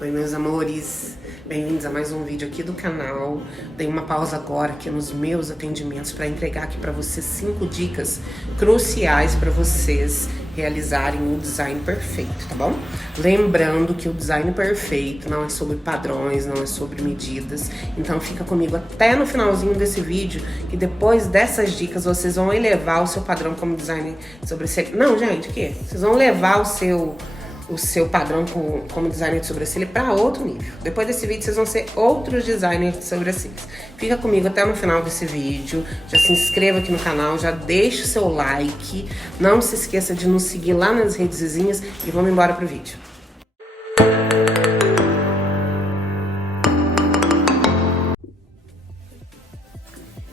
Oi, meus amores, bem-vindos a mais um vídeo aqui do canal. Dei uma pausa agora aqui nos meus atendimentos para entregar aqui para vocês 5 dicas cruciais para vocês realizarem um design perfeito, tá bom? Lembrando que o design perfeito não é sobre padrões, não é sobre medidas, então fica comigo até no finalzinho desse vídeo, que depois dessas dicas vocês vão elevar o seu padrão como designer sobressalente. Não, gente, o quê? Vocês vão levar o seu padrão como designer de sobrancelha para outro nível. Depois desse vídeo vocês vão ser outros designers de sobrancelhas. Fica comigo até no final desse vídeo, já se inscreva aqui no canal, já deixa o seu like, não se esqueça de nos seguir lá nas redes vizinhas e vamos embora pro vídeo.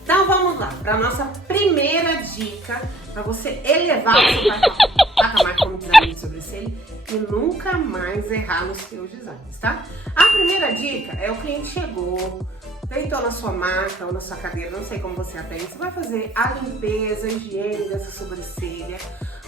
Então vamos lá, para nossa primeira dica, para você elevar o seu patamar como designer de sobrancelha e nunca mais errar nos seus designs, tá? A primeira dica é: o cliente chegou, deitou na sua maca ou na sua cadeira, não sei como você atende, você vai fazer a limpeza, a higiene dessa sobrancelha.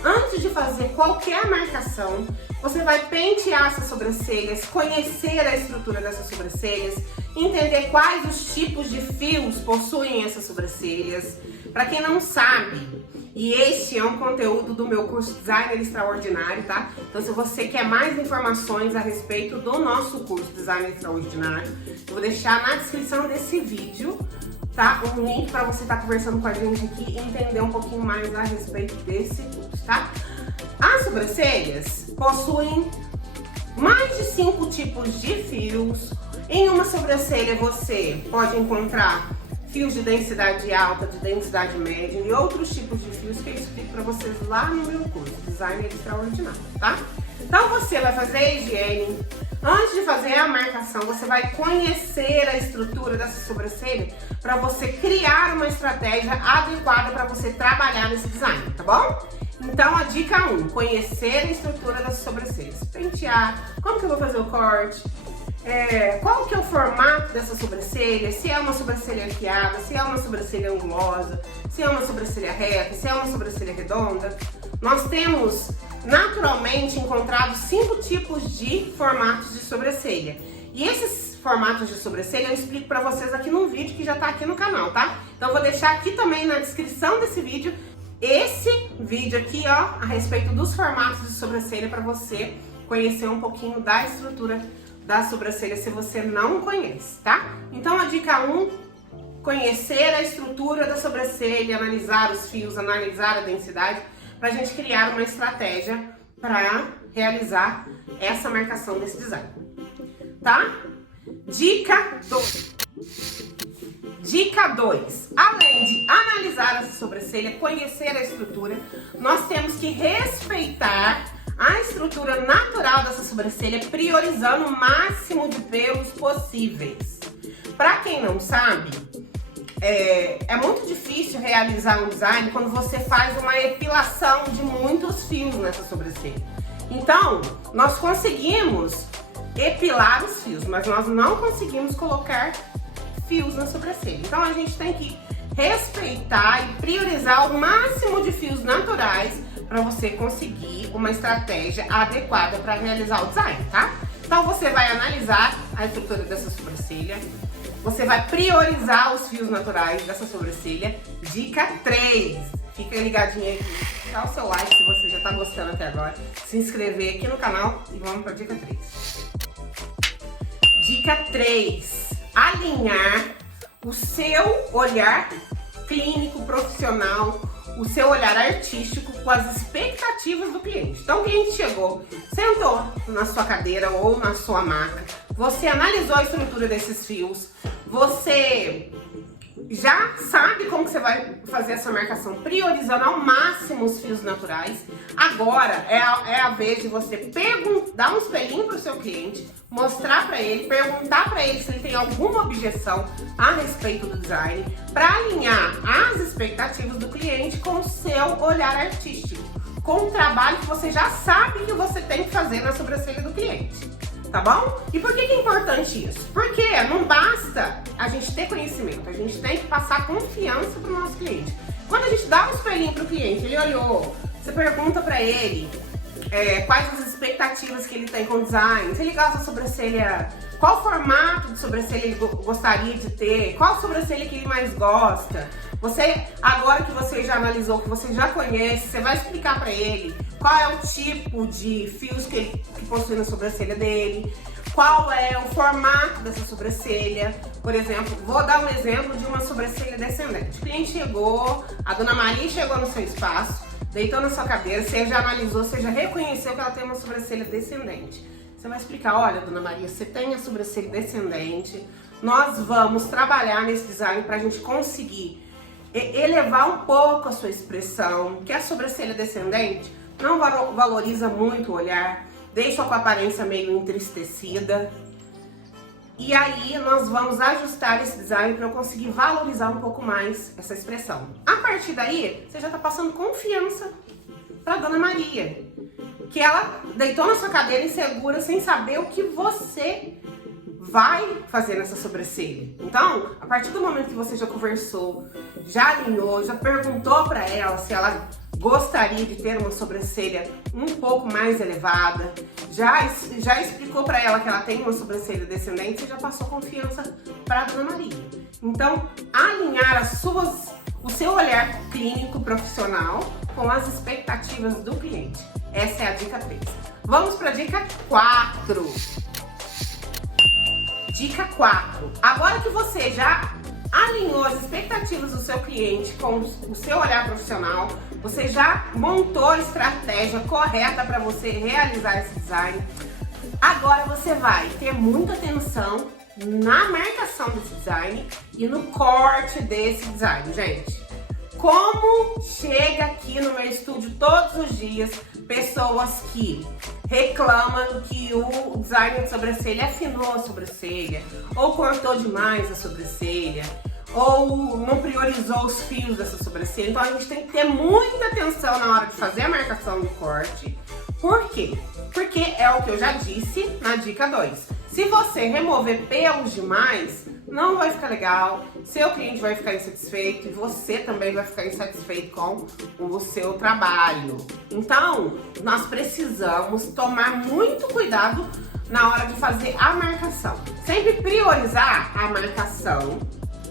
Antes de fazer qualquer marcação, você vai pentear essas sobrancelhas, conhecer a estrutura dessas sobrancelhas, entender quais os tipos de fios possuem essas sobrancelhas. Para quem não sabe, e este é um conteúdo do meu curso Designer Extraordinário, tá? Então, se você quer mais informações a respeito do nosso curso Designer Extraordinário, eu vou deixar na descrição desse vídeo, tá? Um link para você estar conversando com a gente aqui e entender um pouquinho mais a respeito desse curso, tá? As sobrancelhas possuem mais de 5 tipos de fios. Em uma sobrancelha você pode encontrar fios de densidade alta, de densidade média e outros tipos de fios que eu explico para vocês lá no meu curso Designer Extraordinário, tá? Então você vai fazer a higiene. Antes de fazer a marcação, você vai conhecer a estrutura dessa sobrancelha para você criar uma estratégia adequada para você trabalhar nesse design, tá bom? Então a dica 1, conhecer a estrutura das sobrancelhas. Pentear, como que eu vou fazer o corte? Qual que é o formato dessa sobrancelha, se é uma sobrancelha arqueada, se é uma sobrancelha angulosa, se é uma sobrancelha reta, se é uma sobrancelha redonda. Nós temos naturalmente encontrado 5 tipos de formatos de sobrancelha. E esses formatos de sobrancelha eu explico para vocês aqui num vídeo que já tá aqui no canal, tá? Então eu vou deixar aqui também na descrição desse vídeo, esse vídeo aqui, ó, a respeito dos formatos de sobrancelha para você conhecer um pouquinho da estrutura da sobrancelha se você não conhece, tá? Então a dica 1, conhecer a estrutura da sobrancelha, analisar os fios, analisar a densidade, pra gente criar uma estratégia para realizar essa marcação desse design, tá? Dica 2. Dica 2, além de analisar essa sobrancelha, conhecer a estrutura, nós temos que respeitar a estrutura natural dessa sobrancelha, priorizando o máximo de pelos possíveis. Para quem não sabe, é muito difícil realizar um design quando você faz uma epilação de muitos fios nessa sobrancelha. Então, nós conseguimos epilar os fios, mas nós não conseguimos colocar fios na sobrancelha. Então, a gente tem que respeitar e priorizar o máximo de fios naturais para você conseguir uma estratégia adequada para realizar o design, tá? Então você vai analisar a estrutura dessa sobrancelha, você vai priorizar os fios naturais dessa sobrancelha. Dica 3, fica ligadinho aí, dá o seu like se você já tá gostando até agora, se inscrever aqui no canal e vamos para dica 3. Dica 3, alinhar o seu olhar clínico, profissional, o seu olhar artístico com as expectativas do cliente. Então o cliente chegou, sentou na sua cadeira ou na sua maca, você analisou a estrutura desses fios, você já sabe como que você vai fazer essa marcação, priorizando ao máximo os fios naturais. Agora é a vez de você dar um espelhinho para o seu cliente, mostrar para ele, perguntar para ele se ele tem alguma objeção a respeito do design, para alinhar as expectativas do cliente com o seu olhar artístico, com o trabalho que você já sabe que você tem que fazer na sobrancelha do cliente. Tá bom? E por que é importante isso? Porque não basta a gente ter conhecimento, a gente tem que passar confiança para o nosso cliente. Quando a gente dá um espelhinho para o cliente, ele olhou, você pergunta para ele quais as expectativas que ele tem com o design, se ele gosta de sobrancelha, qual formato de sobrancelha ele gostaria de ter, qual sobrancelha que ele mais gosta. Você, agora que você já analisou, que você já conhece, você vai explicar para ele qual é o tipo de fios que possui na sobrancelha dele, qual é o formato dessa sobrancelha. Por exemplo, vou dar um exemplo de uma sobrancelha descendente. O cliente chegou, a dona Maria chegou no seu espaço, deitou na sua cadeira, você já analisou, você já reconheceu que ela tem uma sobrancelha descendente. Você vai explicar, olha, dona Maria, você tem a sobrancelha descendente, nós vamos trabalhar nesse design para a gente conseguir elevar um pouco a sua expressão, que a sobrancelha descendente não valoriza muito o olhar, deixa com a aparência meio entristecida. E aí nós vamos ajustar esse design para eu conseguir valorizar um pouco mais essa expressão. A partir daí, você já está passando confiança para dona Maria, que ela deitou na sua cadeira insegura sem saber o que você vai fazer nessa sobrancelha. Então, a partir do momento que você já conversou, já alinhou, já perguntou para ela se ela gostaria de ter uma sobrancelha um pouco mais elevada, já explicou para ela que ela tem uma sobrancelha descendente, você já passou confiança para a dona Maria. Então, alinhar o seu olhar clínico profissional com as expectativas do cliente. Essa é a dica 3. Vamos para a dica 4. Dica 4. Agora que você já alinhou as expectativas do seu cliente com o seu olhar profissional, você já montou a estratégia correta para você realizar esse design, agora você vai ter muita atenção na marcação desse design e no corte desse design, gente. Como chega aqui no meu estúdio todos os dias pessoas que reclamam que o designer de sobrancelha afinou a sobrancelha, ou cortou demais a sobrancelha, ou não priorizou os fios dessa sobrancelha. Então a gente tem que ter muita atenção na hora de fazer a marcação do corte. Por quê? Porque é o que eu já disse na dica 2. Se você remover pelos demais, não vai ficar legal, seu cliente vai ficar insatisfeito e você também vai ficar insatisfeito com o seu trabalho. Então, nós precisamos tomar muito cuidado na hora de fazer a marcação. Sempre priorizar a marcação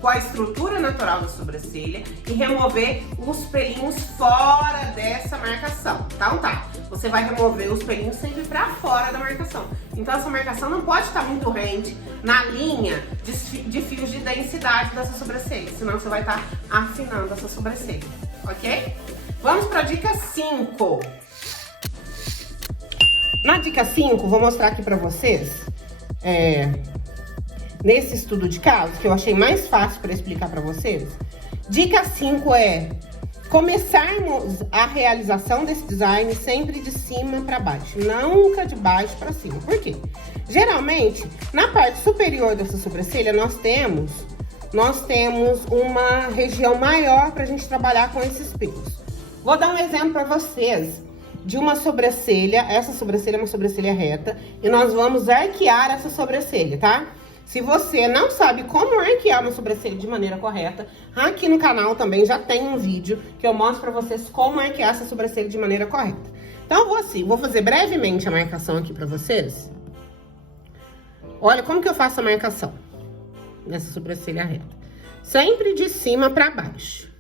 com a estrutura natural da sobrancelha e remover os pelinhos fora dessa marcação. Então tá, você vai remover os pelinhos sempre pra fora da marcação. Então essa marcação não pode estar muito rente na linha de fios de densidade dessa sobrancelha, senão você vai estar afinando essa sobrancelha, ok? Vamos pra dica 5. Na dica 5, vou mostrar aqui pra vocês, nesse estudo de caso, que eu achei mais fácil para explicar para vocês. Dica 5 é começarmos a realização desse design sempre de cima para baixo, nunca de baixo para cima. Por quê? Geralmente, na parte superior dessa sobrancelha, nós temos uma região maior para a gente trabalhar com esses pelos. Vou dar um exemplo para vocês de uma sobrancelha. Essa sobrancelha é uma sobrancelha reta e nós vamos arquear essa sobrancelha, tá? Se você não sabe como arquear uma sobrancelha de maneira correta, aqui no canal também já tem um vídeo que eu mostro pra vocês como arquear essa sobrancelha de maneira correta. Então, vou fazer brevemente a marcação aqui pra vocês. Olha como que eu faço a marcação nessa sobrancelha reta. Sempre de cima pra baixo.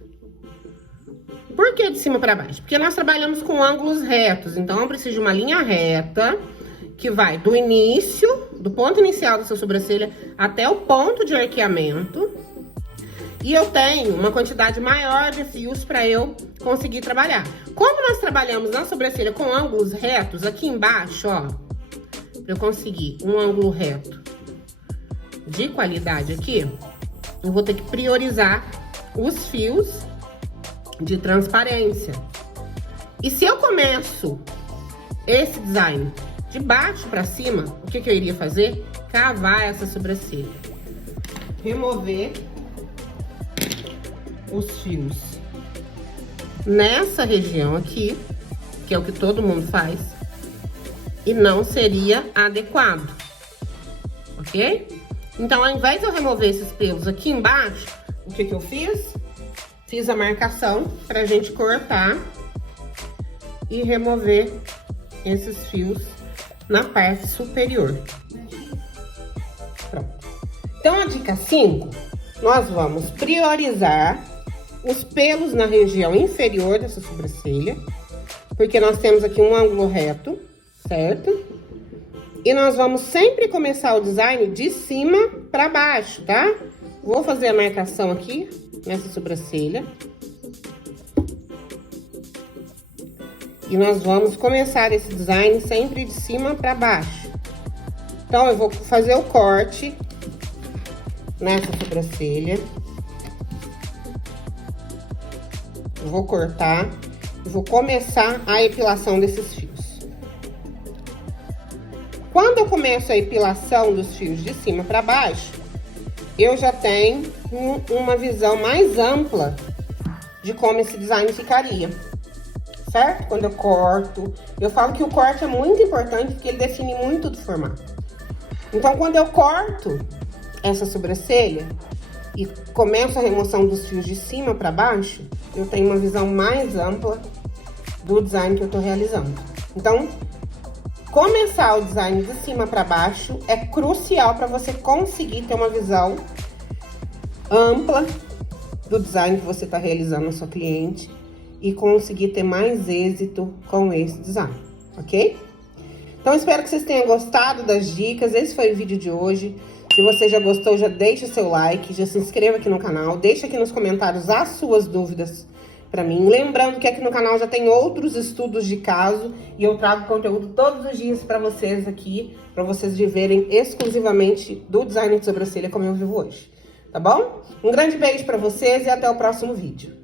Por que de cima pra baixo? Porque nós trabalhamos com ângulos retos, então eu preciso de uma linha reta que vai do início, do ponto inicial da sua sobrancelha até o ponto de arqueamento. E eu tenho uma quantidade maior de fios para eu conseguir trabalhar. Como nós trabalhamos na sobrancelha com ângulos retos, aqui embaixo, ó, para eu conseguir um ângulo reto de qualidade aqui, eu vou ter que priorizar os fios de transparência. E se eu começo esse design de baixo para cima, o que eu iria fazer? Cavar essa sobrancelha. Remover os fios nessa região aqui, que é o que todo mundo faz, e não seria adequado, ok? Então, ao invés de eu remover esses pelos aqui embaixo, o que eu fiz? Fiz a marcação pra gente cortar e remover esses fios na parte superior. Pronto. Então, a dica 5, nós vamos priorizar os pelos na região inferior dessa sobrancelha, porque nós temos aqui um ângulo reto, certo? E nós vamos sempre começar o design de cima para baixo, tá? Vou fazer a marcação aqui nessa sobrancelha. E nós vamos começar esse design sempre de cima para baixo. Então, eu vou fazer o corte nessa sobrancelha. Eu vou cortar e vou começar a epilação desses fios. Quando eu começo a epilação dos fios de cima para baixo, eu já tenho uma visão mais ampla de como esse design ficaria, certo? Quando eu corto, eu falo que o corte é muito importante porque ele define muito do formato. Então, quando eu corto essa sobrancelha e começo a remoção dos fios de cima para baixo, eu tenho uma visão mais ampla do design que eu tô realizando. Então, começar o design de cima para baixo é crucial para você conseguir ter uma visão ampla do design que você está realizando na sua cliente e conseguir ter mais êxito com esse design, ok? Então, espero que vocês tenham gostado das dicas. Esse foi o vídeo de hoje. Se você já gostou, já deixa seu like, já se inscreva aqui no canal, deixa aqui nos comentários as suas dúvidas para mim. Lembrando que aqui no canal já tem outros estudos de caso e eu trago conteúdo todos os dias para vocês aqui, para vocês viverem exclusivamente do design de sobrancelha como eu vivo hoje, tá bom? Um grande beijo para vocês e até o próximo vídeo.